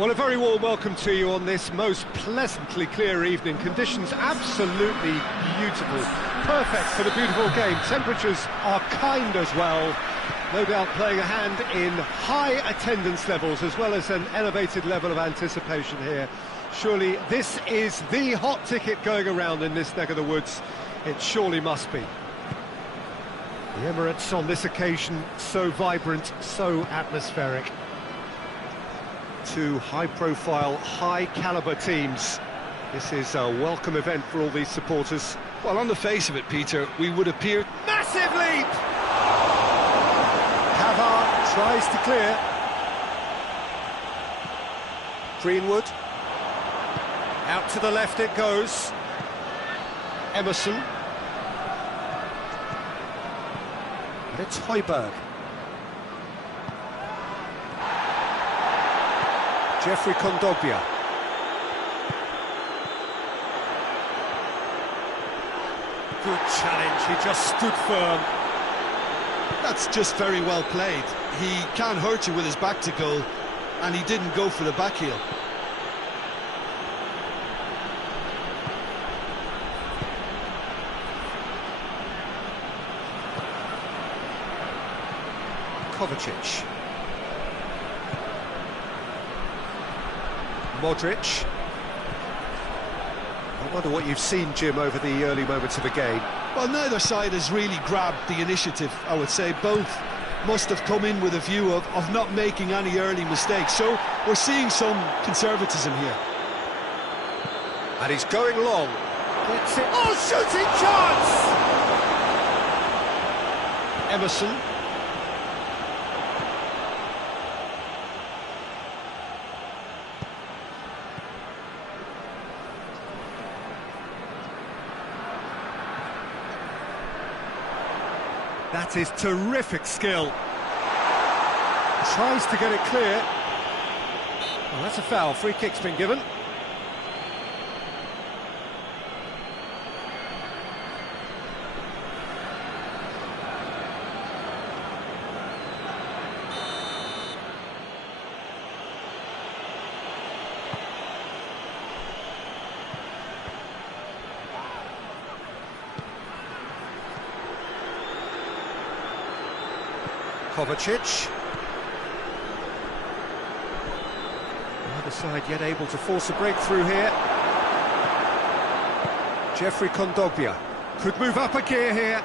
Well, a very warm welcome to you on this most pleasantly clear evening. Conditions absolutely beautiful. Perfect for the beautiful game. Temperatures are kind as well. No doubt playing a hand in high attendance levels as well as an elevated level of anticipation here. Surely this is the hot ticket going around in this neck of the woods. It surely must be. The Emirates on this occasion so vibrant, so atmospheric. Two high-profile, high-caliber teams. This is a welcome event for all these supporters. Well, on the face of it, Peter, we would appear... Massive leap! Pavard tries to clear. Greenwood. Out to the left it goes. Emerson. And it's Højbjerg. Jeffrey Kondogbia. Good challenge, he just stood firm. That's just very well played. He can't hurt you with his back to goal, and he didn't go for the back heel. Kovacic. Modric. I wonder what you've seen, Jim, over the early moments of the game. Well, neither side has really grabbed the initiative, I would say. Both must have come in with a view of not making any early mistakes. So we're seeing some conservatism here. And he's going long. Gets it. Oh, shooting chance! Emerson. That is terrific skill. Tries to get it clear. Well, that's a foul. Free kick's been given. Kovacic. The other side yet able to force a breakthrough here. Jeffrey Kondogbia could move up a gear here.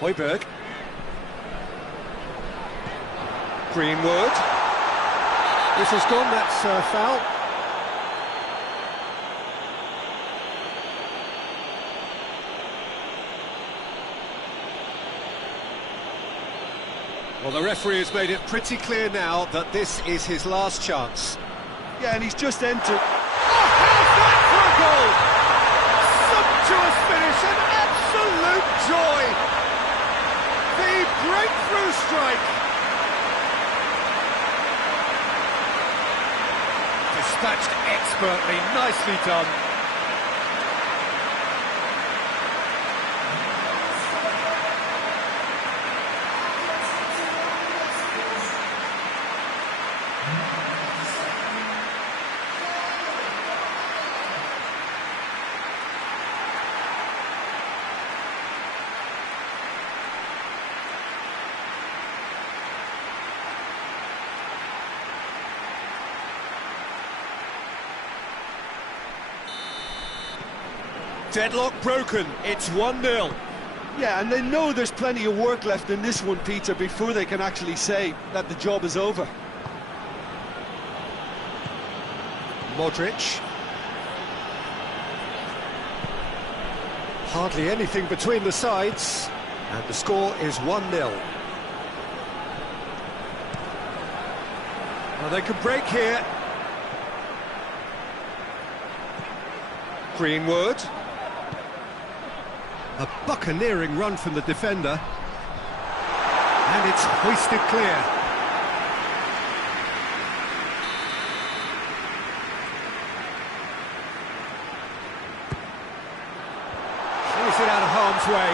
Højbjerg. Greenwood. Whistle's gone, that's a foul. Well, the referee has made it pretty clear now that this is his last chance. Yeah, and he's just entered. Oh, how's that for a goal? Sumptuous finish, an absolute joy. The breakthrough strike. Dispatched expertly, nicely done. Deadlock broken, it's 1-0. Yeah, and they know there's plenty of work left in this one, Peter, before they can actually say that the job is over. Modric. Hardly anything between the sides, and the score is 1-0. Well, they can break here. Greenwood. A buccaneering run from the defender. And it's hoisted clear. Clears it out of harm's way.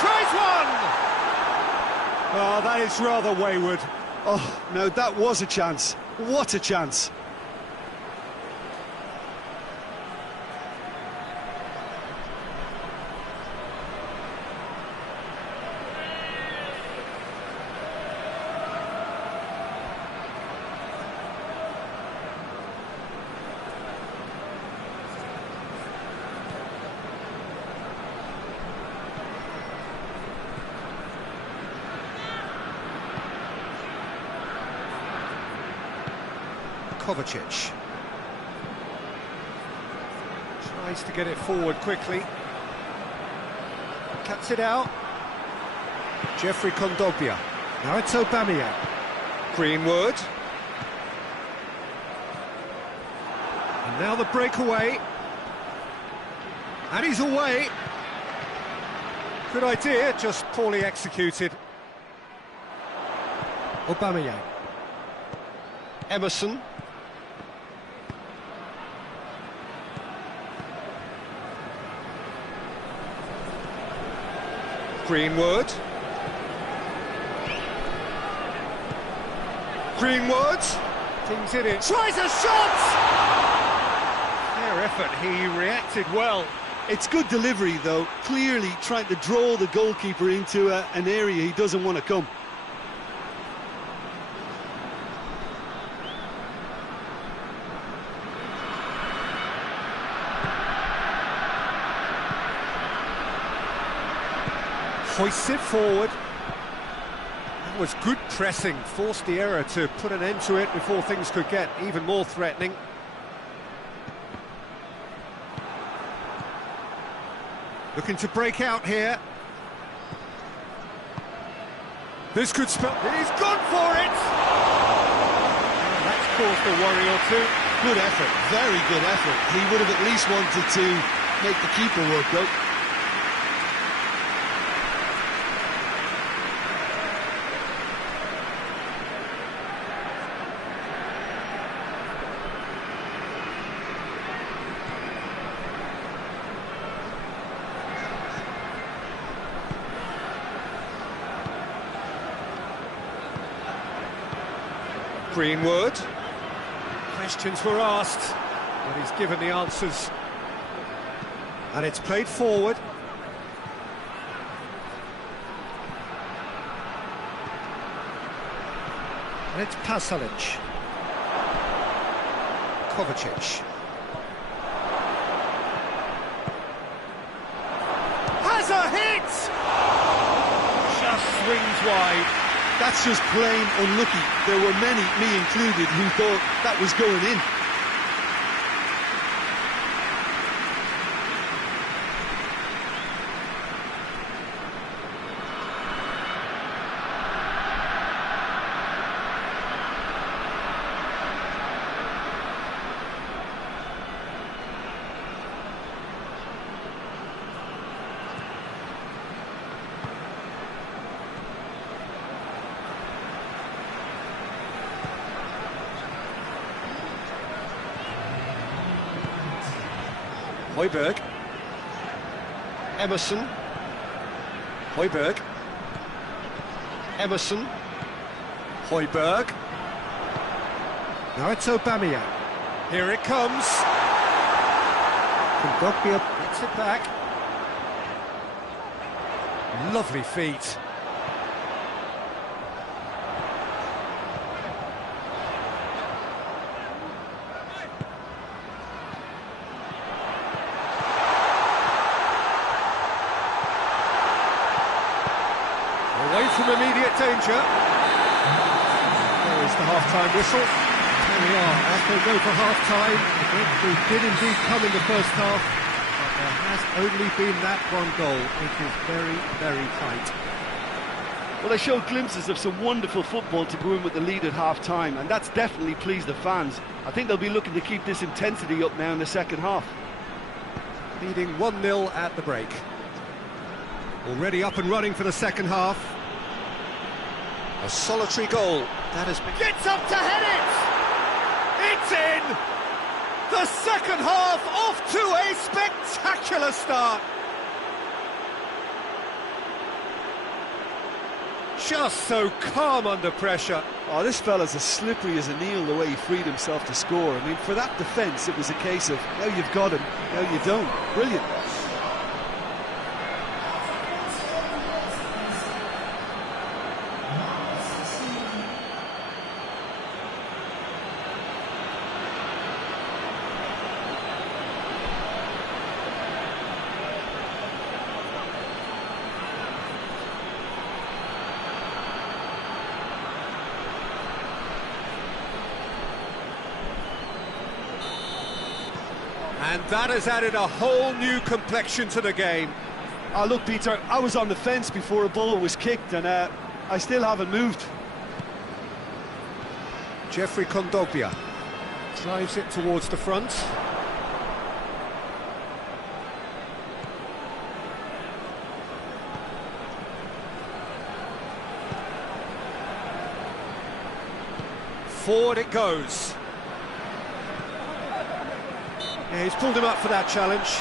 Tries one! Oh, that is rather wayward. Oh, now that was a chance. What a chance. Kovacic tries to get it forward quickly, cuts it out. Jeffrey Kondogbia, now it's Aubameyang. Greenwood, and now the breakaway, and he's away. Good idea, just poorly executed. Aubameyang, Emerson. Greenwood. Greenwood. Things in it. Tries a shot! Fair effort, he reacted well. It's good delivery, though. Clearly trying to draw the goalkeeper into an area he doesn't want to come. Hoists it forward. That was good pressing, forced the error to put an end to it before things could get even more threatening. Looking to break out here. This could spell... He's gone for it! That's caused a worry or two. Good effort, very good effort. He would have at least wanted to make the keeper work, though. Greenwood. Questions were asked, but he's given the answers. And it's played forward. And it's Pasalic. Kovacic. Has a hit! Just swings wide. That's just plain unlucky. There were many, me included, who thought that was going in. Højbjerg. Emerson. Højbjerg. Emerson. Højbjerg. Now it's Aubameyang. Here it comes. Kondogbia gets it back. Lovely feet. Away from immediate danger. There is the half-time whistle. Here we are, as they go for half-time. The breakthrough did indeed come in the first half, but there has only been that one goal. It is very, very tight. Well, they showed glimpses of some wonderful football to go in with the lead at half-time, and that's definitely pleased the fans. I think they'll be looking to keep this intensity up now in the second half. Leading 1-0 at the break. Already up and running for the second half. A solitary goal. That has been... Gets up to head it! It's in! The second half off to a spectacular start. just so calm under pressure. Oh, this fella's as slippery as a needle the way he freed himself to score. I mean, for that defence, it was a case of, now you've got him, now you don't. Brilliant. And that has added a whole new complexion to the game. Oh, look, Peter, I was on the fence before a ball was kicked, and I still haven't moved. Jeffrey Kondogbia drives it towards the front. Forward it goes. Yeah, he's pulled him up for that challenge.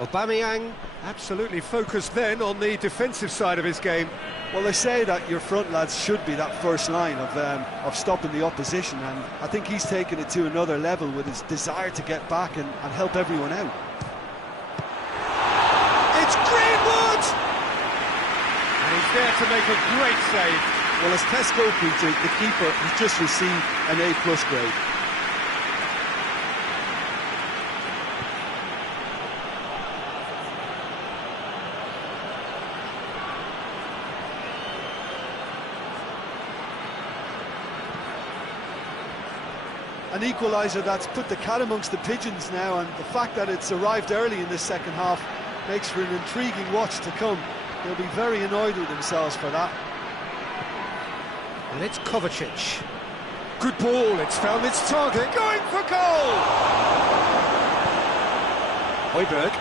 Aubameyang absolutely focused then on the defensive side of his game. Well, they say that your front lads should be that first line of stopping the opposition, and I think he's taken it to another level with his desire to get back and help everyone out. It's Greenwood! And he's there to make a great save. Well, as Tesco, Peter, the keeper has just received an A+ grade. An equaliser that's put the cat amongst the pigeons now, and the fact that it's arrived early in this second half makes for an intriguing watch to come. They'll be very annoyed with themselves for that. And it's Kovacic. Good ball, it's found its target, going for goal! Højbjerg.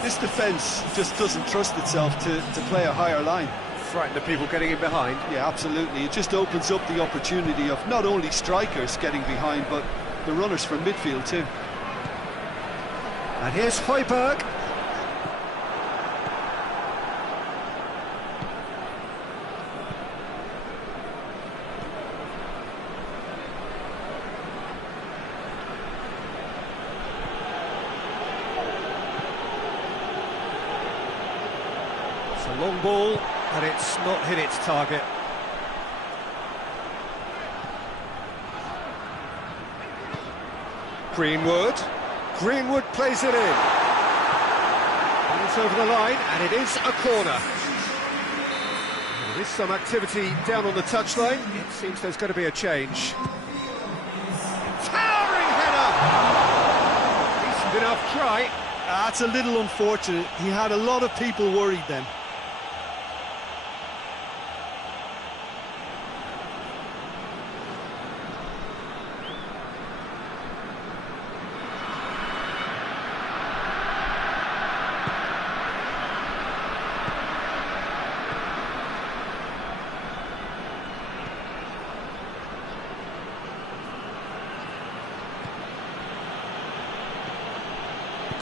This defence just doesn't trust itself to play a higher line. Frighten the people getting in behind. Yeah, absolutely. It just opens up the opportunity of not only strikers getting behind, but the runners from midfield too. And here's Højbjerg. It's a long ball, and it's not hit its target. Greenwood plays it in. It's over the line, and it is a corner. There is some activity down on the touchline. It seems there's going to be a change. Towering header! Decent enough try. That's a little unfortunate. He had a lot of people worried then.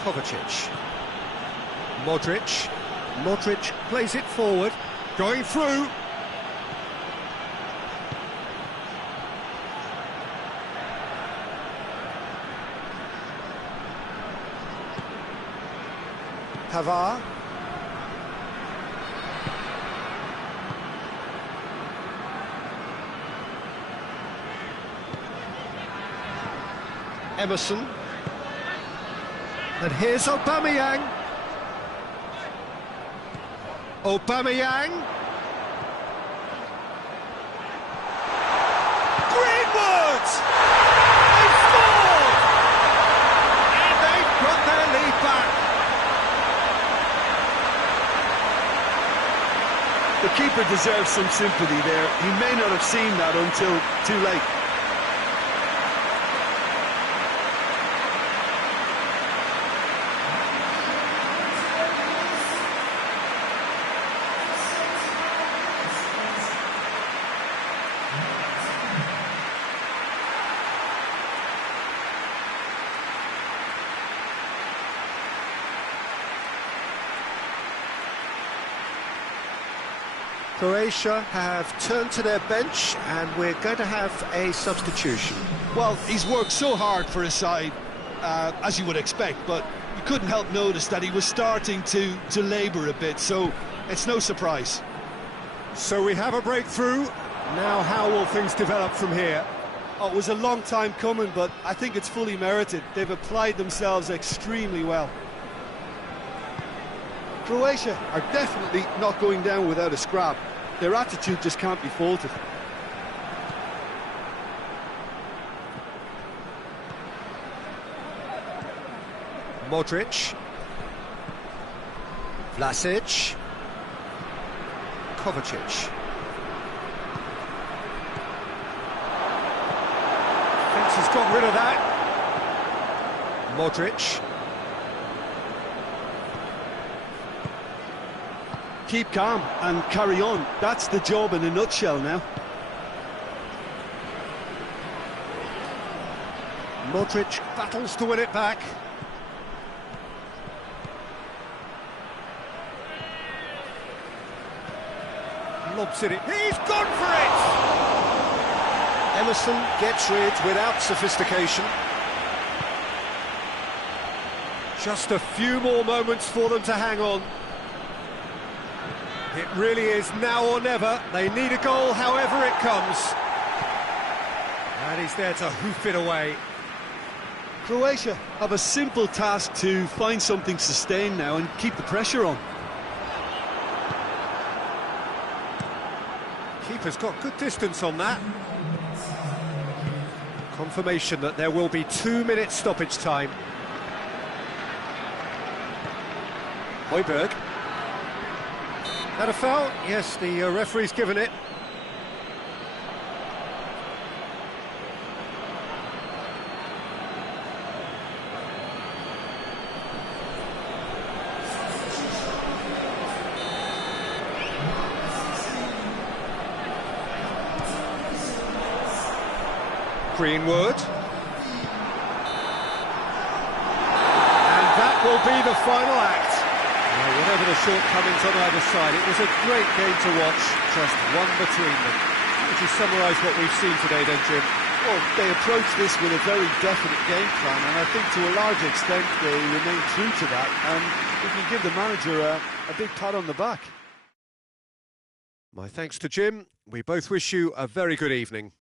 Kovacic. Modric plays it forward, going through. Pavard. Emerson. And here's Aubameyang. Greenwood! They've scored! And they've got their lead back. The keeper deserves some sympathy there. He may not have seen that until too late. Croatia have turned to their bench and we're going to have a substitution. Well, he's worked so hard for his side, as you would expect, but you couldn't help notice that he was starting to labour a bit, so it's no surprise. So we have a breakthrough. Now how will things develop from here? Oh, it was a long time coming, but I think it's fully merited. They've applied themselves extremely well. Croatia are definitely not going down without a scrap. Their attitude just can't be faulted. Modric. Vlasic. Kovacic. Defence has got rid of that. Modric. Keep calm and carry on. That's the job in a nutshell now. Modric battles to win it back. Lobs it in. He's gone for it! Emerson gets rid without sophistication. Just a few more moments for them to hang on. It really is now or never. They need a goal however it comes. And he's there to hoof it away. Croatia have a simple task to find something sustained now and keep the pressure on. Keeper's got good distance on that. Confirmation that there will be 2 minutes stoppage time. Højbjerg. That a foul? Yes, the referee's given it. Greenwood. And that will be the final act. Well, whatever the shortcomings on either side, it was a great game to watch, just one between them. How would you summarise what we've seen today then, Jim? Well, they approached this with a very definite game plan, and I think to a large extent they remain true to that, and we can give the manager a big pat on the back. My thanks to Jim. We both wish you a very good evening.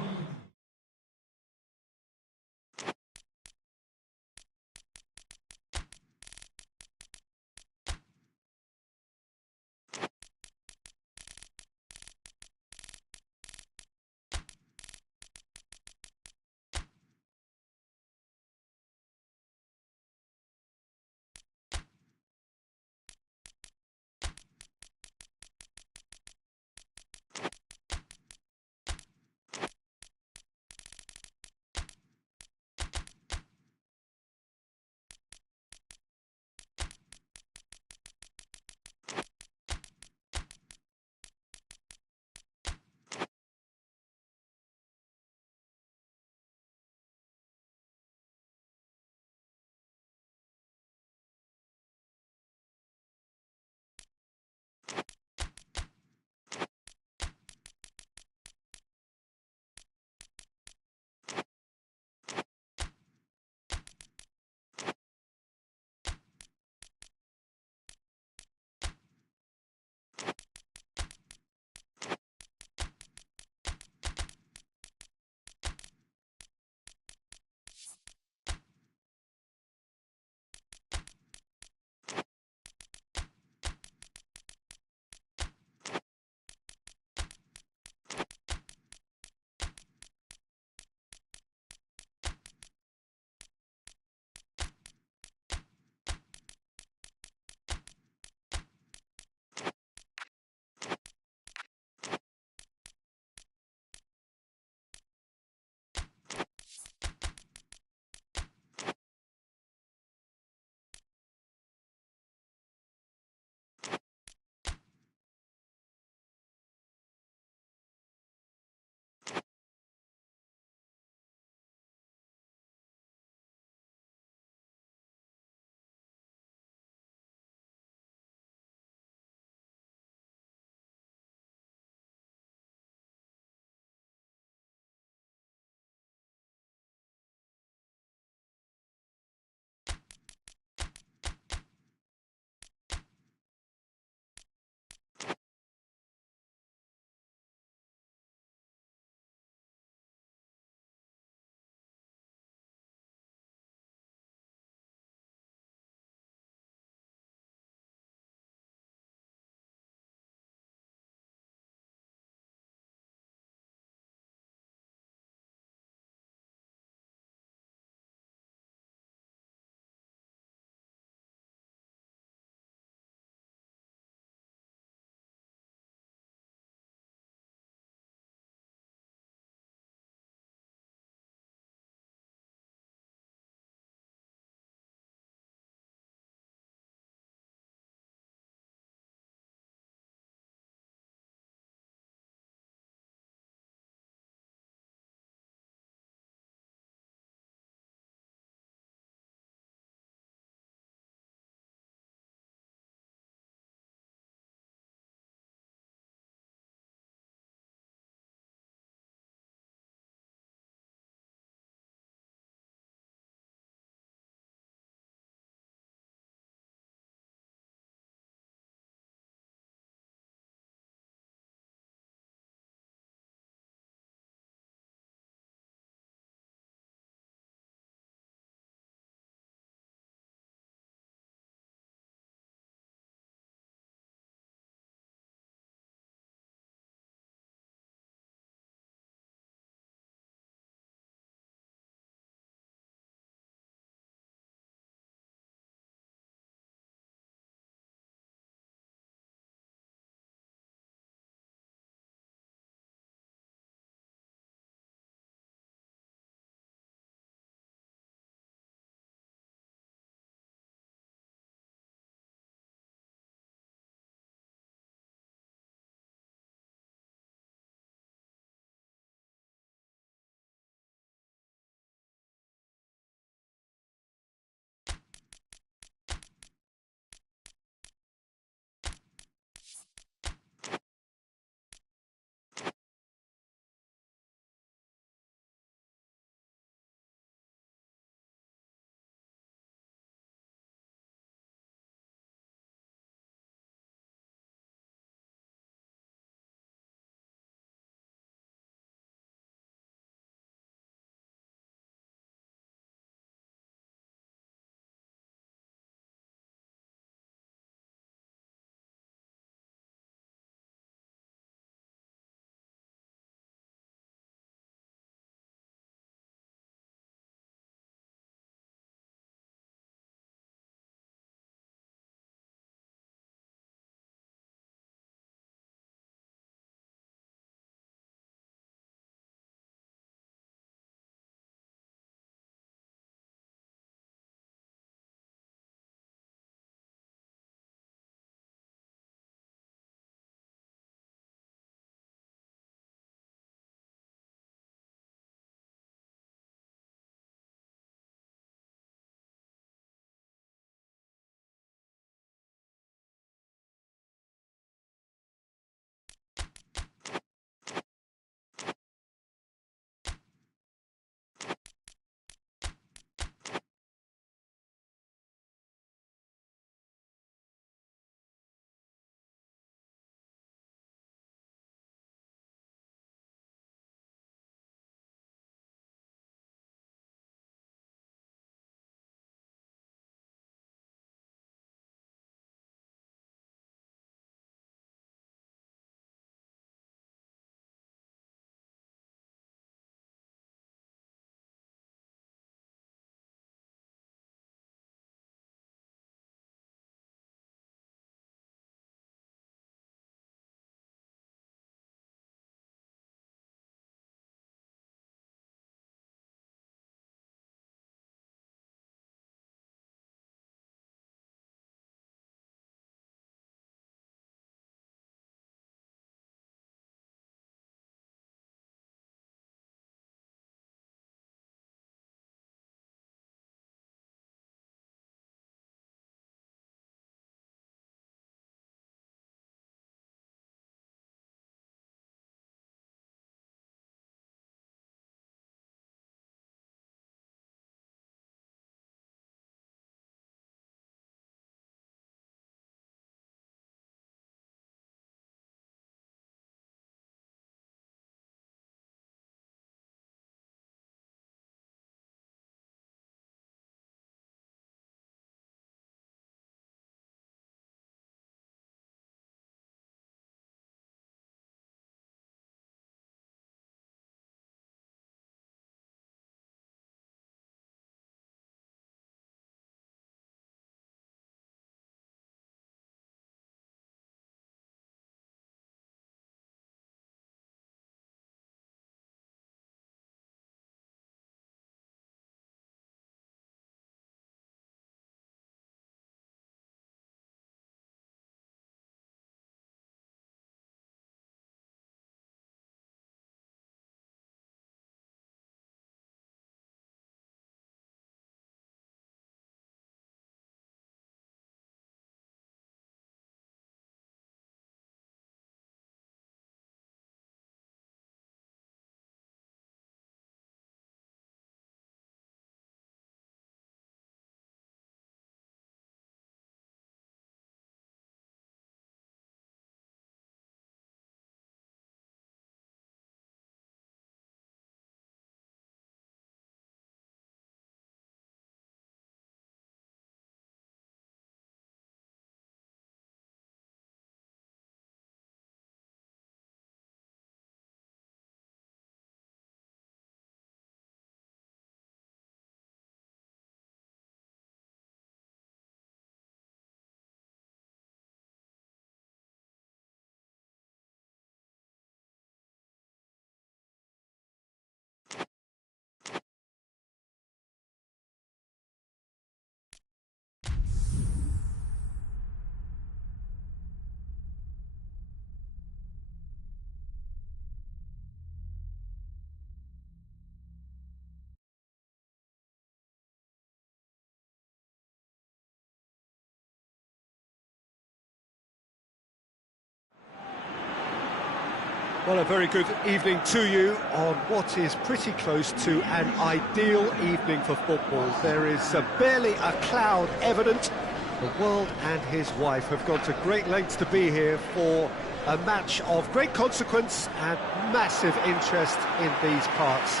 Well, a very good evening to you on what is pretty close to an ideal evening for football. There is barely a cloud evident. The world and his wife have gone to great lengths to be here for a match of great consequence and massive interest in these parts.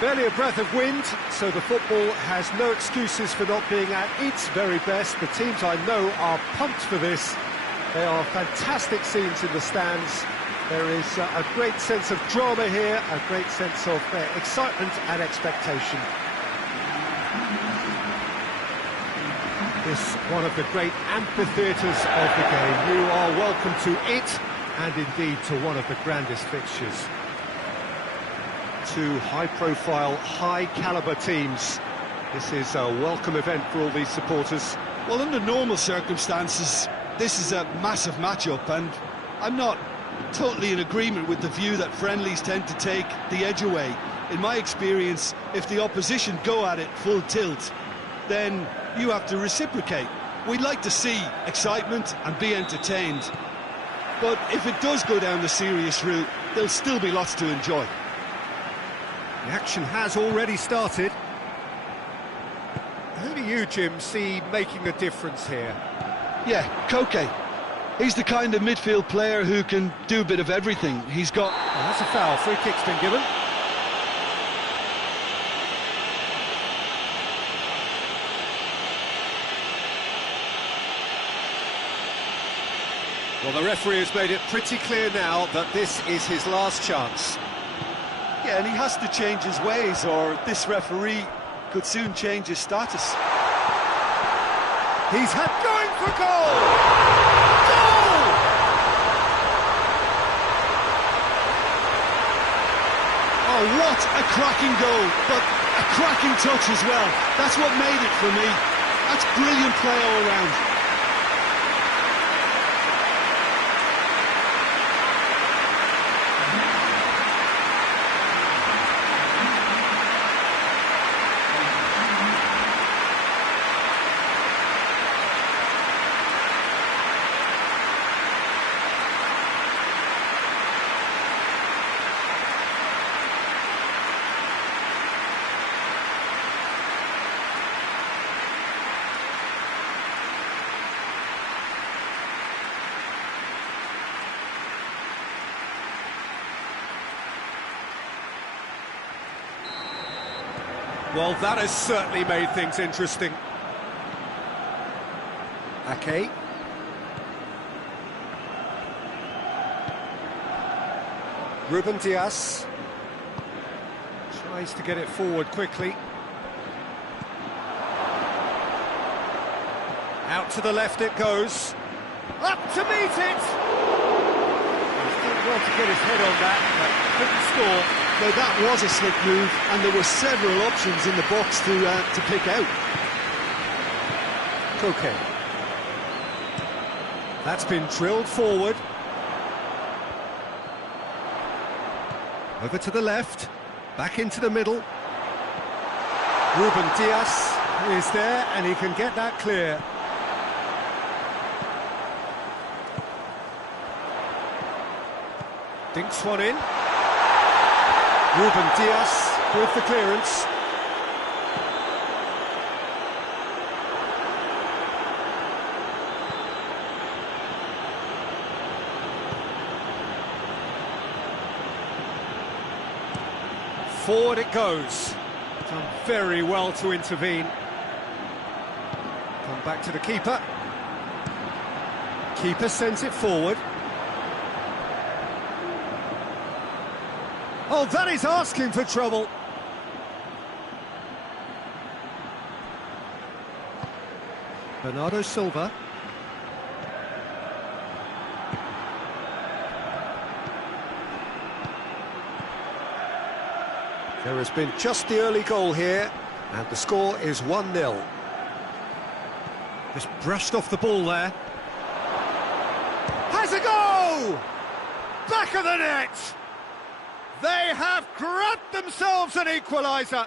Barely a breath of wind, so the football has no excuses for not being at its very best. The teams I know are pumped for this. They are fantastic scenes in the stands. There is a great sense of drama here, a great sense of excitement and expectation. This one of the great amphitheatres of the game. You are welcome to it, and indeed to one of the grandest fixtures. Two high-profile, high-calibre teams. This is a welcome event for all these supporters. Well, under normal circumstances, this is a massive match-up, and I'm not totally in agreement with the view that friendlies tend to take the edge away. In my experience, if the opposition go at it full tilt, then you have to reciprocate. We'd like to see excitement and be entertained, but if it does go down the serious route, there'll still be lots to enjoy. The action has already started. Who do you, Jim, see making a difference here? Yeah, Koke. He's the kind of midfield player who can do a bit of everything. He's got... Oh, that's a foul. Free kick's been given. Well, the referee has made it pretty clear now that this is his last chance. Yeah, and he has to change his ways, or this referee could soon change his status. He's had going for goal! Oh, what a cracking goal, but a cracking touch as well. That's what made it for me. That's brilliant play all round. Well, that has certainly made things interesting. Ake. Ruben Dias tries to get it forward quickly. Out to the left it goes. Up to meet it! He's done well to get his head on that, but couldn't score. Now that was a slick move, and there were several options in the box to pick out. Koke. That's been drilled forward. Over to the left, back into the middle. Ruben Dias is there, and he can get that clear. Dinks one in. Ruben Dias with the clearance. Forward it goes. Done very well to intervene. Come back to the keeper. Keeper sends it forward. Oh, that is asking for trouble. Bernardo Silva. There has been just the early goal here, and the score is 1-0. Just brushed off the ball there. Has a go! Back of the net! They have grabbed themselves an equaliser.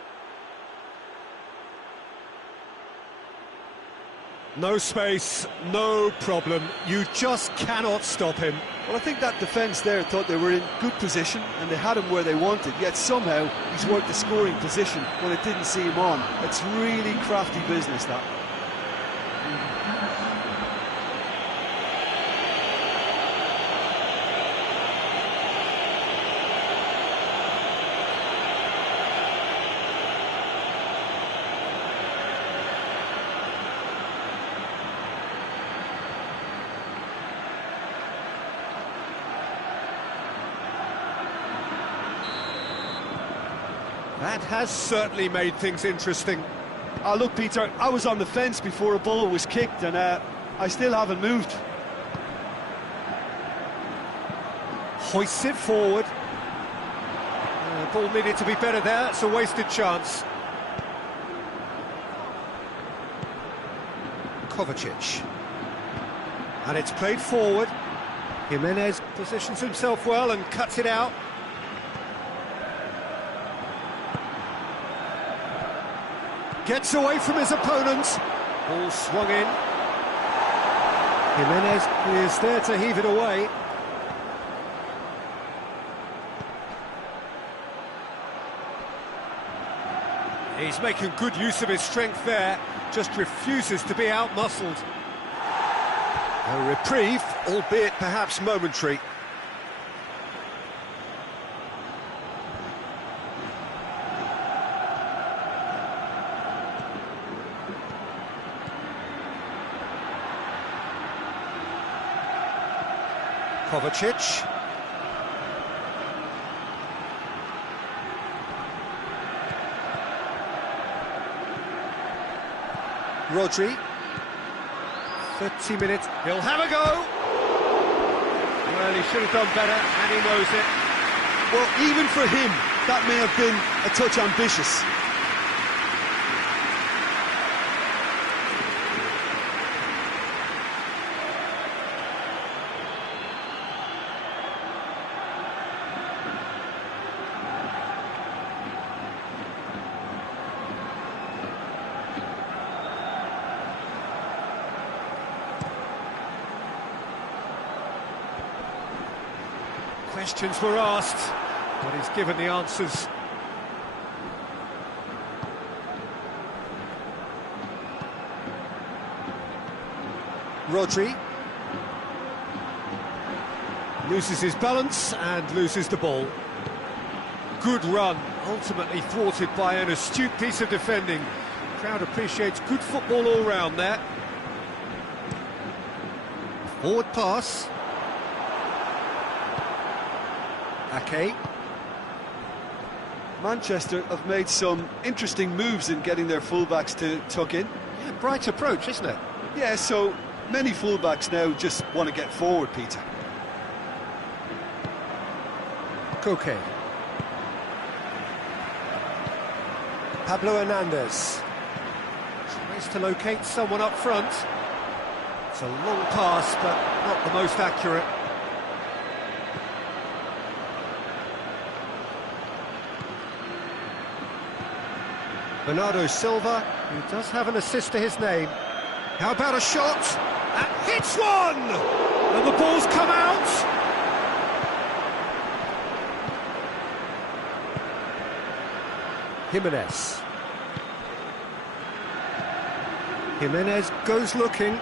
No space, no problem. You just cannot stop him. Well, I think that defence there thought they were in good position and they had him where they wanted, yet somehow he's worked the scoring position when it didn't see him on. It's really crafty business, that. That has certainly made things interesting. Oh, look, Peter, I was on the fence before a ball was kicked and I still haven't moved. Hoists it forward. Ball needed to be better there, it's a wasted chance. Kovacic. And it's played forward. Jimenez positions himself well and cuts it out. Gets away from his opponent. Ball swung in. Jimenez is there to heave it away. He's making good use of his strength there, just refuses to be out-muscled. A reprieve, albeit perhaps momentary. Kovacic. Rodri. 30 minutes. He'll have a go. Well, he should have done better, and he knows it. Well, even for him, that may have been a touch ambitious. Questions were asked, but he's given the answers. Rodri loses his balance and loses the ball. Good run, ultimately thwarted by an astute piece of defending. Crowd appreciates good football all round there. Forward pass. Ake. Manchester have made some interesting moves in getting their fullbacks to tuck in. Yeah, bright approach, isn't it? Yeah, so many fullbacks now just want to get forward, Peter. Koke. Pablo Hernandez. Tries to locate someone up front. It's a long pass, but not the most accurate. Bernardo Silva, who does have an assist to his name. How about a shot? And hits one! And the ball's come out! Jimenez. Jimenez goes looking.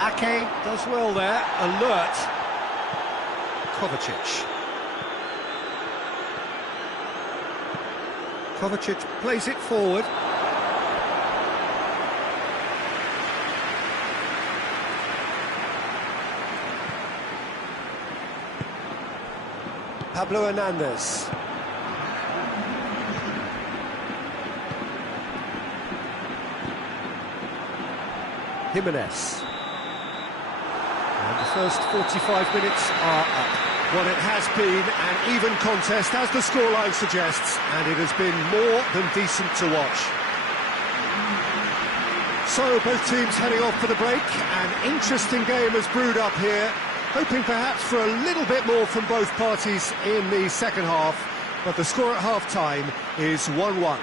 Ake does well there, alert. Kovacic. Kovacic plays it forward. Pablo Hernandez. Jimenez. And the first 45 minutes are up. Well, it has been an even contest, as the scoreline suggests, and it has been more than decent to watch. So, both teams heading off for the break. An interesting game has brewed up here, hoping perhaps for a little bit more from both parties in the second half, but the score at half-time is 1-1.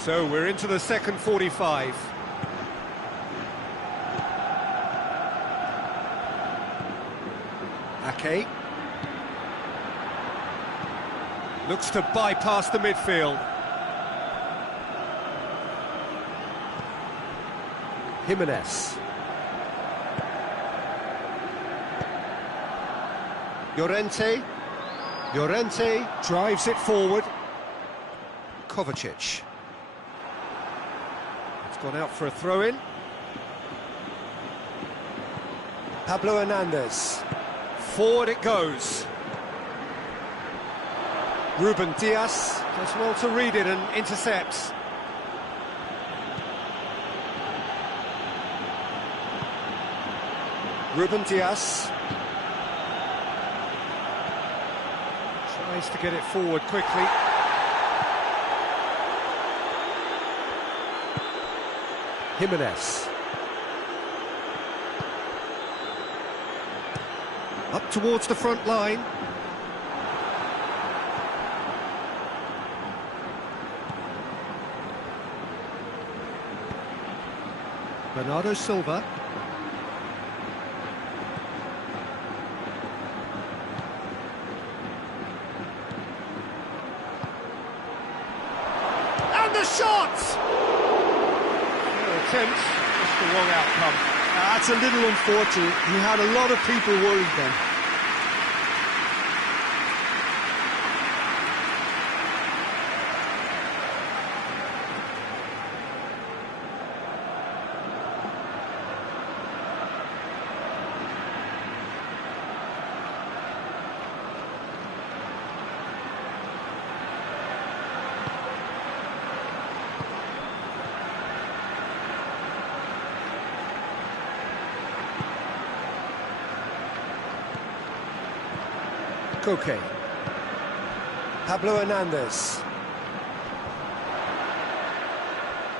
So we're into the second 45. Ake. Looks to bypass the midfield. Jimenez. Llorente. Llorente drives it forward. Kovacic. It's gone out for a throw-in. Pablo Hernandez. Forward it goes. Ruben Diaz does well to read it and intercepts. Ruben Diaz tries to get it forward quickly. Jimenez. Up towards the front line. Bernardo Silva. And the shot! Attempt, just the wrong outcome. That's a little unfortunate. He had a lot of people worried then. Koke. Pablo Hernandez.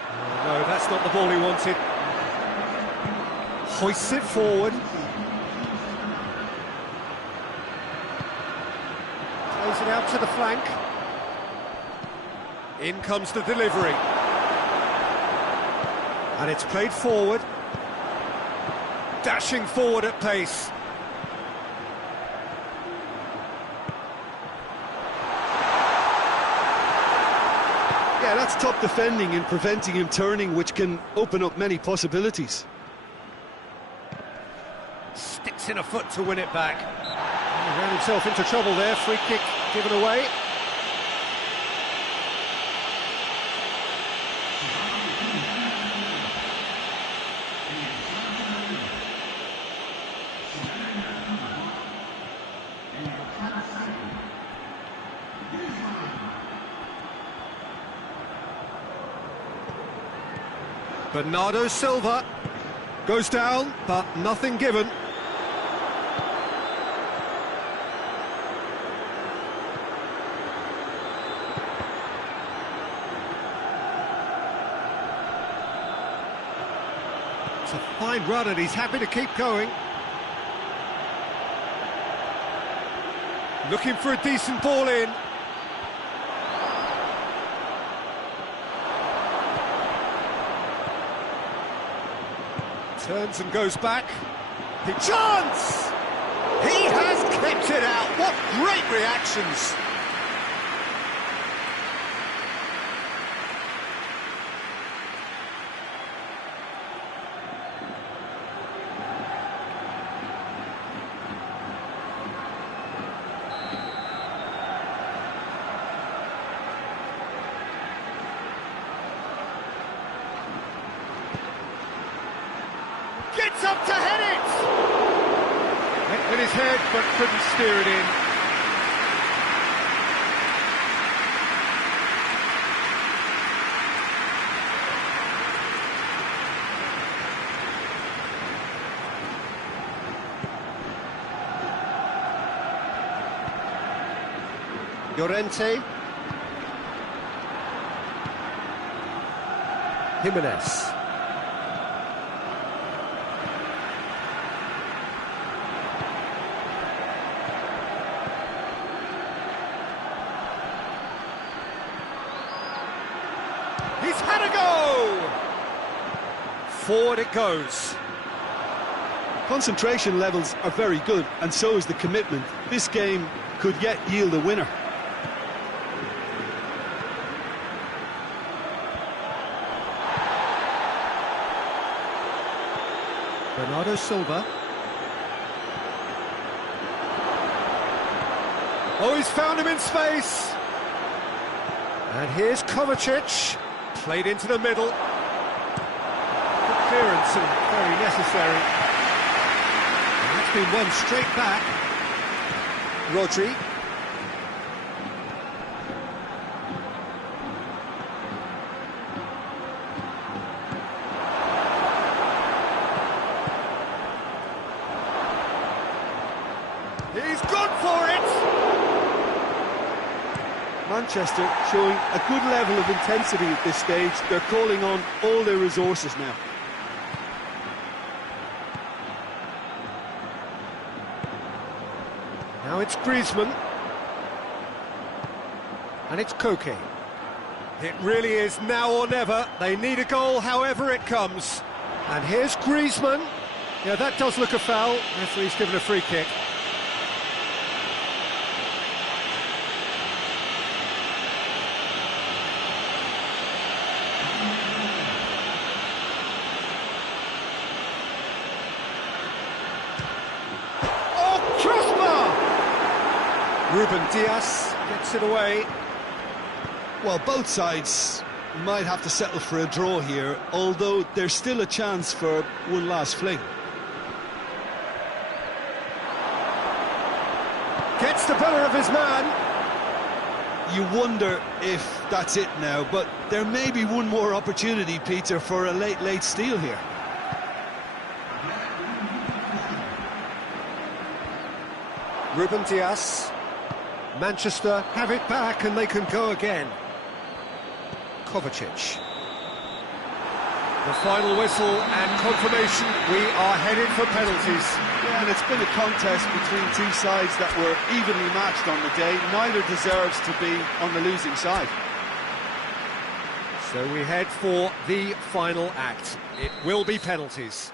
Oh, no, that's not the ball he wanted. Hoists it forward. Plays it out to the flank. In comes the delivery. And it's played forward. Dashing forward at pace. Yeah, that's top defending and preventing him turning, which can open up many possibilities. Sticks in a foot to win it back. He ran himself into trouble there. Free kick given away. Bernardo Silva goes down, but nothing given. It's a fine run and he's happy to keep going. Looking for a decent ball in. Turns and goes back. The chance! He has kept it out. What great reactions! Gets up to head it! Went with his head, but couldn't steer it in. Llorente. Jimenez. He He's had a go! Forward it goes. Concentration levels are very good, and so is the commitment. This game could yet yield a winner. Bernardo Silva. Oh, he's found him in space. And here's Kovacic, played into the middle. Good clearance and very necessary. And that's been won straight back. Rodri. He's gone for it! Manchester showing a good level of intensity at this stage. They're calling on all their resources now. Now it's Griezmann. And it's Koke. It really is now or never. They need a goal however it comes. And here's Griezmann. Yeah, that does look a foul. Referee's given a free kick. Ruben Diaz gets it away. Well, both sides might have to settle for a draw here, although there's still a chance for one last fling. Gets the better of his man. You wonder if that's it now, but there may be one more opportunity, Peter, for a late steal here. Ruben Diaz. Manchester have it back and they can go again. Kovacic. The final whistle and confirmation, we are headed for penalties. Yeah, and it's been a contest between two sides that were evenly matched on the day. Neither deserves to be on the losing side. So we head for the final act. It will be penalties.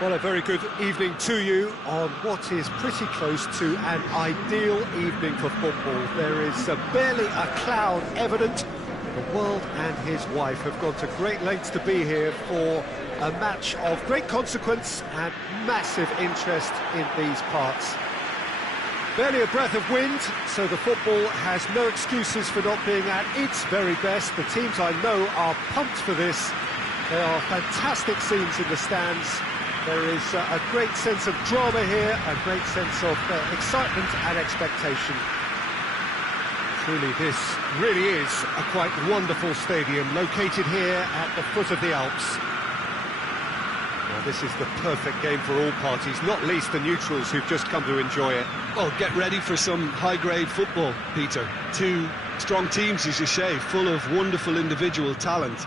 Well, a very good evening to you on what is pretty close to an ideal evening for football. There is barely a cloud evident. The world and his wife have gone to great lengths to be here for a match of great consequence and massive interest in these parts. Barely a breath of wind, so the football has no excuses for not being at its very best. The teams I know are pumped for this. There are fantastic scenes in the stands. There is a great sense of drama here, a great sense of excitement and expectation. Truly, this really is a quite wonderful stadium, located here at the foot of the Alps. Now, this is the perfect game for all parties, not least the neutrals who've just come to enjoy it. Well, get ready for some high-grade football, Peter. Two strong teams, as you say, full of wonderful individual talent.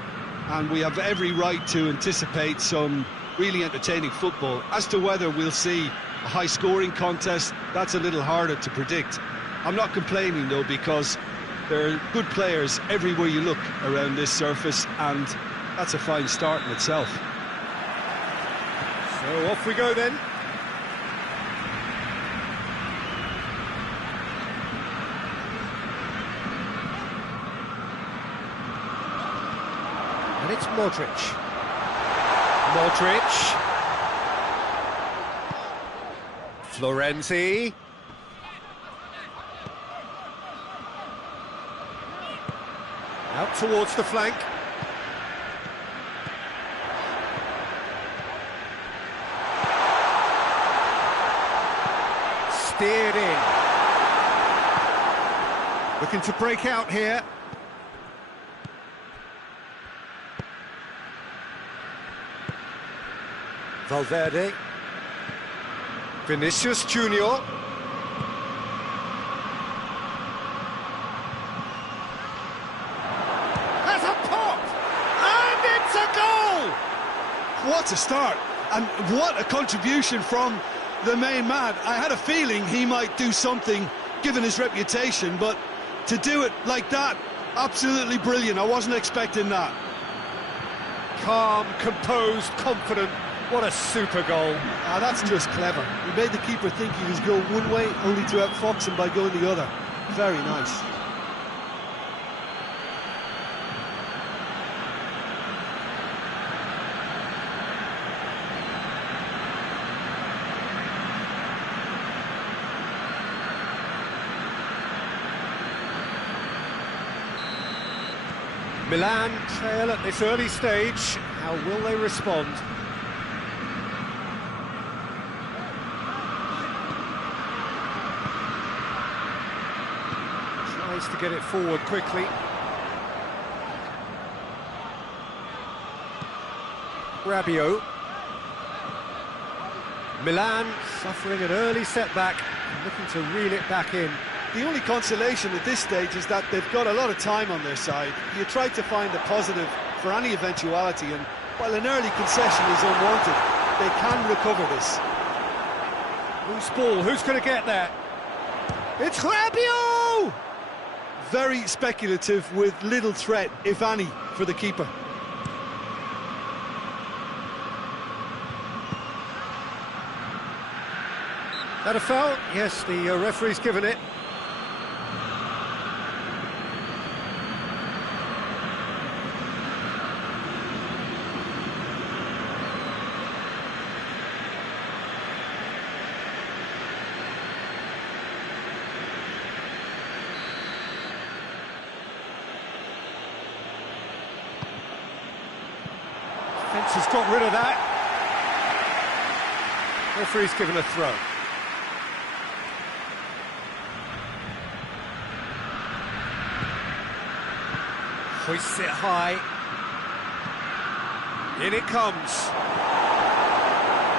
And we have every right to anticipate some really entertaining football. As to whether we'll see a high-scoring contest, that's a little harder to predict. I'm not complaining, though, because there are good players everywhere you look around this surface, and that's a fine start in itself. So off we go then. And it's Modric. Florenzi. Out towards the flank. Steered in. Looking to break out here. Valverde. Vinicius Junior. Has a pop! And it's a goal! What a start, and what a contribution from the main man. I had a feeling he might do something, given his reputation, but to do it like that, absolutely brilliant. I wasn't expecting that. Calm, composed, confident. What a super goal. Ah, that's just clever. He made the keeper think he was going one way, only to outfox him by going the other. Very nice. Milan trail at this early stage. How will they respond? Tries to get it forward quickly. Rabiot. Milan suffering an early setback, looking to reel it back in. The only consolation at this stage is that they've got a lot of time on their side. You try to find a positive for any eventuality, and while an early concession is unwanted, they can recover this. Loose ball, who's going to get there? It's Rabiot! Very speculative with little threat, if any, for the keeper. That a foul? Yes, the referee's given it. Defence has got rid of that. Referee's given a throw. Hoists it high. In it comes.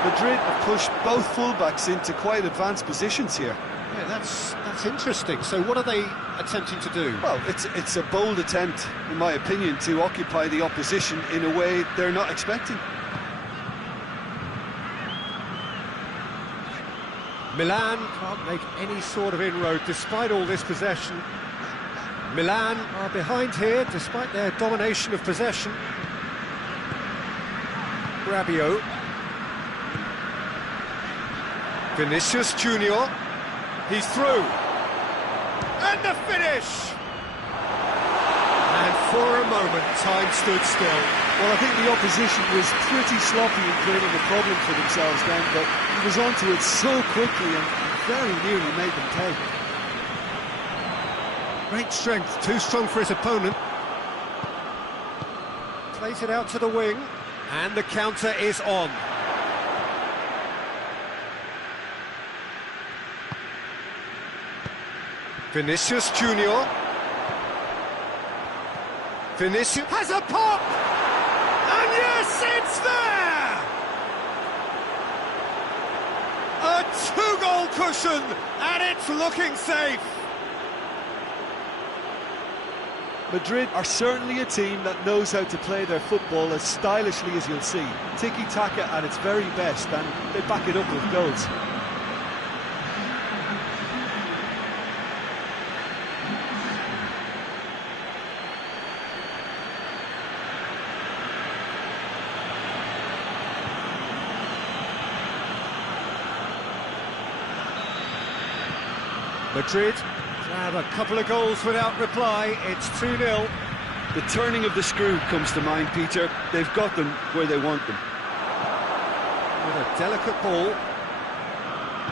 Madrid have pushed both fullbacks into quite advanced positions here. Yeah, that's interesting. So what are they attempting to do? Well, it's a bold attempt, in my opinion, to occupy the opposition in a way they're not expecting. Milan can't make any sort of inroad despite all this possession. Milan are behind here despite their domination of possession. Rabiot. Vinicius Junior. He's through. And the finish! And for a moment, time stood still. Well, I think the opposition was pretty sloppy in creating a problem for themselves then, but he was onto it so quickly and very nearly made them pay. Great strength, too strong for his opponent. Plays it out to the wing, and the counter is on. Vinicius Junior. Vinicius has a pop! And yes, it's there! A two-goal cushion, and it's looking safe. Madrid are certainly a team that knows how to play their football as stylishly as you'll see. Tiki-taka at its very best, and they back it up with goals. Madrid grab a couple of goals without reply. It's 2-0. The turning of the screw comes to mind, Peter. They've got them where they want them. With a delicate ball.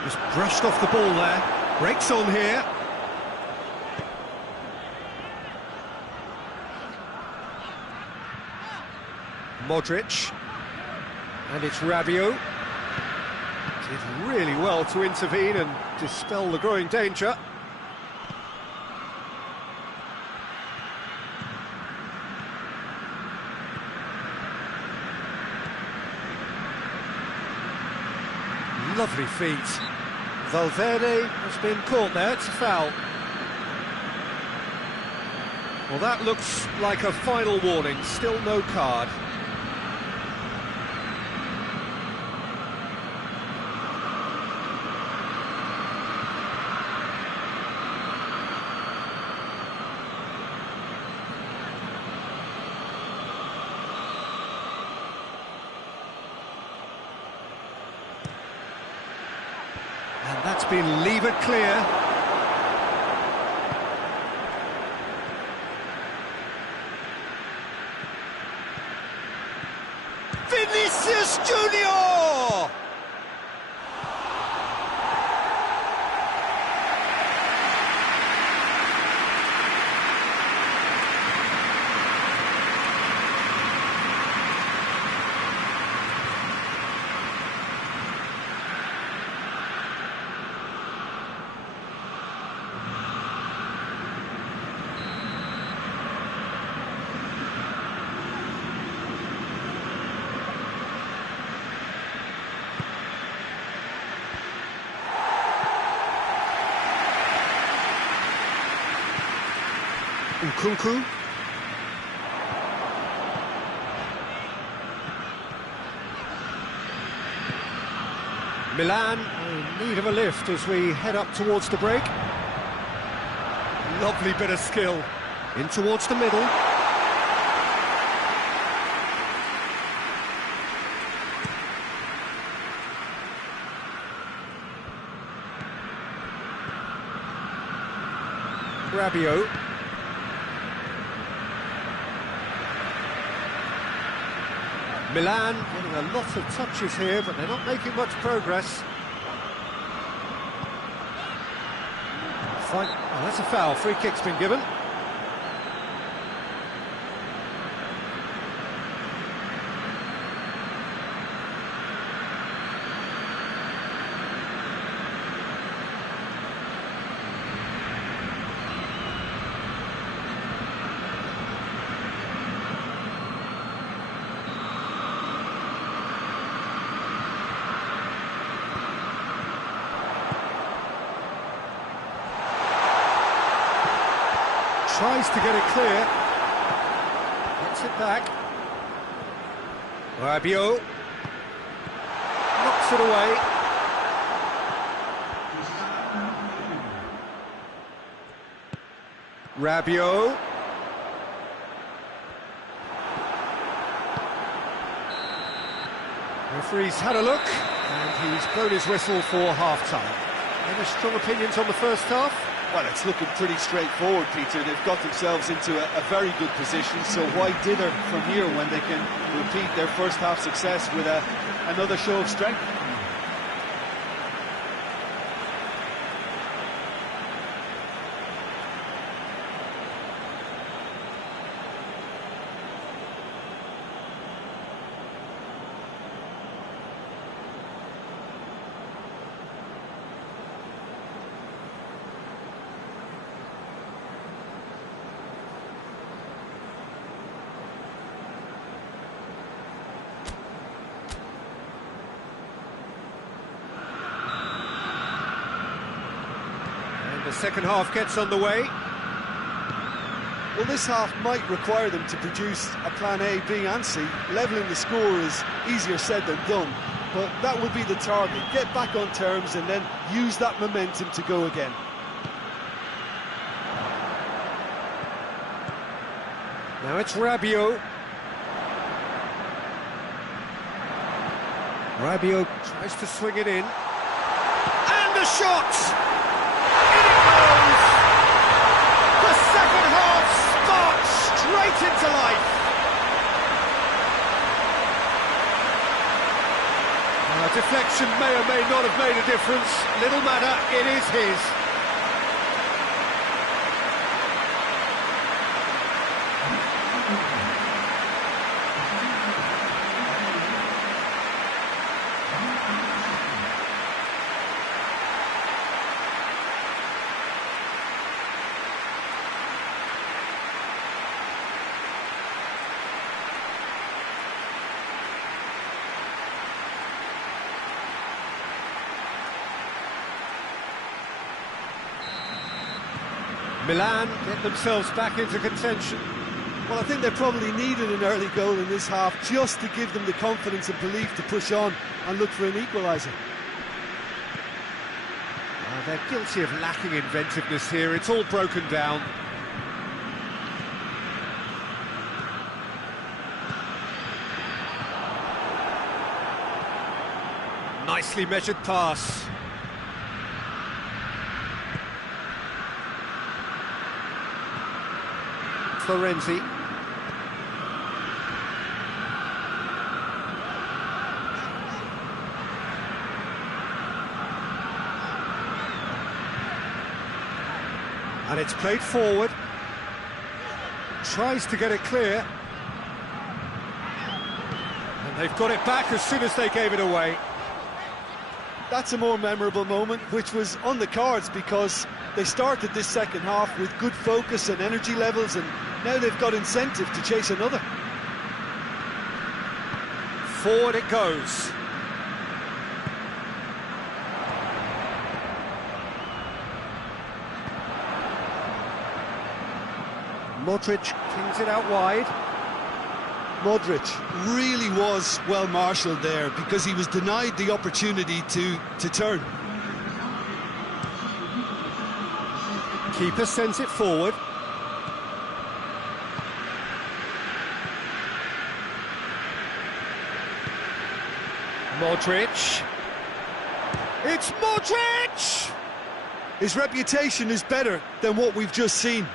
Just brushed off the ball there. Breaks on here. Modric. And it's Rabiot. Did really well to intervene and dispel the growing danger. Lovely feet. Valverde has been caught there, it's a foul. Well, that looks like a final warning, still no card. And that's been levered clear. Vinicius Junior! Nkunku. Milan in need of a lift as we head up towards the break. Lovely bit of skill. In towards the middle. Rabiot. Milan getting a lot of touches here, but they're not making much progress. Fine. Oh, that's a foul. Free kick's been given. Tries to get it clear. Gets it back. Rabiot. Knocks it away. Rabiot. Referee's had a look, and he's blown his whistle for half-time. Any strong opinions on the first half? Well, it's looking pretty straightforward, Peter. They've got themselves into a very good position, so why dither from here when they can repeat their first half success with another show of strength? The second half gets underway. Well, this half might require them to produce a plan A, B and C. Levelling the score is easier said than done, but that would be the target. Get back on terms and then use that momentum to go again. Now it's Rabiot. Rabiot tries to swing it in. And a shot! Straight into life. Deflection may or may not have made a difference. Little matter, it is his. Milan get themselves back into contention. Well, I think they probably needed an early goal in this half just to give them the confidence and belief to push on and look for an equaliser. They're guilty of lacking inventiveness here. It's all broken down. Nicely measured pass. Florenzi. And it's played forward. Tries to get it clear. And they've got it back as soon as they gave it away. That's a more memorable moment, which was on the cards because they started this second half with good focus and energy levels, and now they've got incentive to chase another. Forward it goes. Modric kings it out wide. Modric really was well marshalled there because he was denied the opportunity to turn. Keeper sends it forward. Modric. It's Modric! His reputation is better than what we've just seen.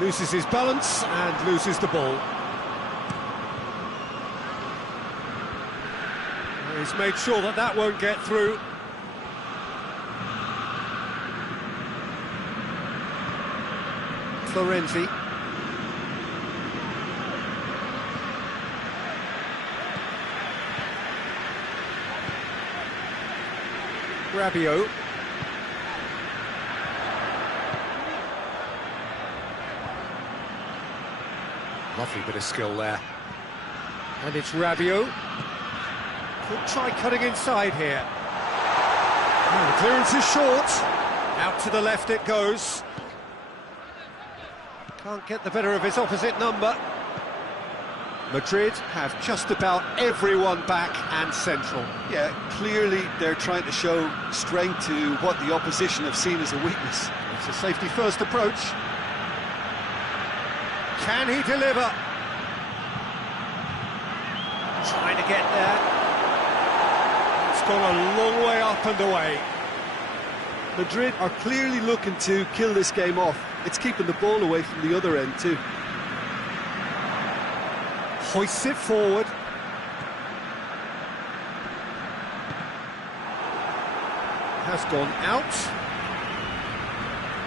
Loses his balance and loses the ball. He's made sure that that won't get through. Florenzi. Rabiot. Lovely bit of skill there. And it's Rabiot. Could try cutting inside here. Oh, the clearance is short. Out to the left it goes. Can't get the better of his opposite number. Madrid have just about everyone back and central. Yeah, clearly they're trying to show strength to what the opposition have seen as a weakness. It's a safety-first approach. Can he deliver? Trying to get there. It's gone a long way up and away. Madrid are clearly looking to kill this game off. It's keeping the ball away from the other end too. Hoists it forward. Has gone out.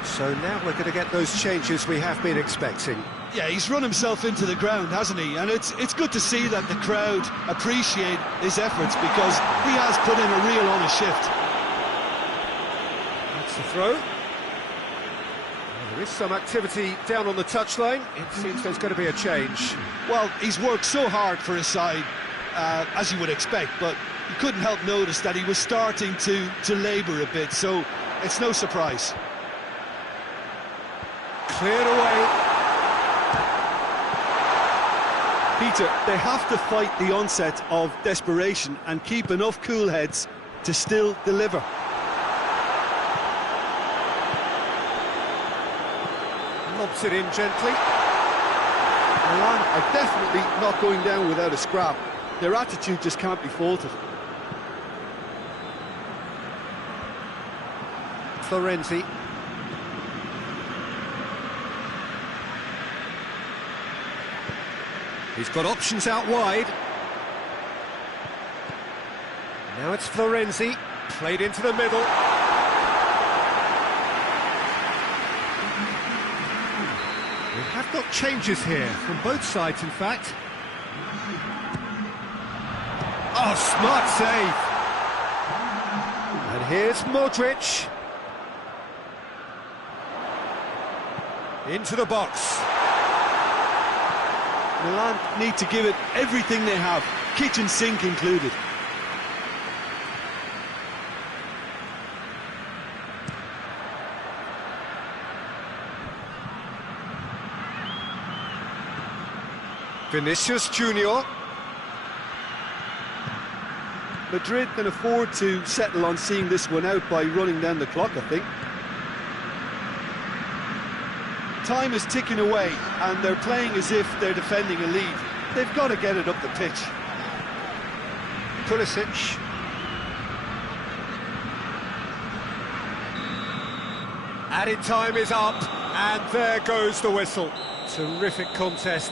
So now we're going to get those changes we have been expecting. Yeah, he's run himself into the ground, hasn't he? And it's good to see that the crowd appreciate his efforts because he has put in a real honest shift. That's the throw. There is some activity down on the touchline. It seems there's going to be a change. Well, he's worked so hard for his side, as you would expect, but you couldn't help notice that he was starting to labour a bit, so it's no surprise. Cleared away. Peter, they have to fight the onset of desperation and keep enough cool heads to still deliver. Lobs it in gently. Milan are definitely not going down without a scrap. Their attitude just can't be faulted. Florenzi. He's got options out wide. Now it's Florenzi, played into the middle. We have got changes here, from both sides in fact. Oh, smart save! And here's Modric. Into the box. Milan need to give it everything they have, kitchen sink included. Vinicius Junior. Madrid can afford to settle on seeing this one out by running down the clock, I think. Time is ticking away and they're playing as if they're defending a lead. They've got to get it up the pitch. Pulisic. Added time is up and there goes the whistle. Terrific contest.